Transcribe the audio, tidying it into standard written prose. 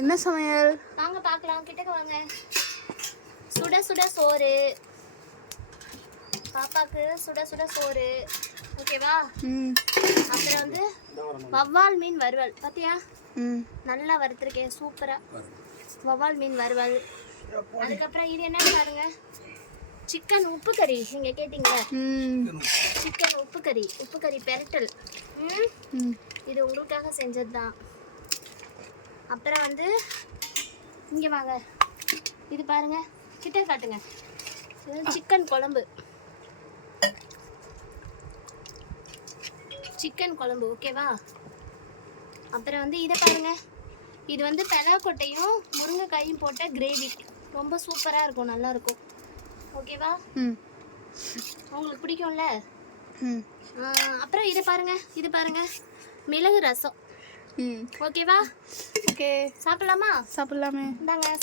என்ன சமையல்? வாங்க பார்க்கலாம், கிட்டக்க வாங்க. சுட சுட சோறு, பாப்பாக்கு சுட சுட சோறு, ஓகேவா? அப்புறம் வந்து வவ்வால் மீன் வறுவல், பாத்தியா? நல்லா வறுத்துருக்கேன், சூப்பரா வவ்வால் மீன் வறுவல். அதுக்கப்புறம் இது என்ன பாருங்க, சிக்கன் உப்பு கறி. நீங்க கேட்டீங்களா, சிக்கன் உப்பு கறி பெரட்டல். இது உங்களுக்காக செஞ்சதுதான். அப்புறம் வந்து இங்க வாங்க, இது பாருங்க, கிட்ட காட்டுங்க. இது சிக்கன் குழம்பு, ஓகேவா? அப்புறம் வந்து இதை பாருங்க, இது வந்து பெலாக்கொட்டையும் முருங்கைக்காயும் போட்ட கிரேவி, ரொம்ப சூப்பரா இருக்கும், நல்லா இருக்கும், ஓகேவா? உங்களுக்கு பிடிக்கும்ல? அப்புறம் இது பாருங்க மிளகு ரசம், ஓகேவா? ஓகே, சாப்பிடலாமா? சாப்பிடலாமே. இந்தாங்க.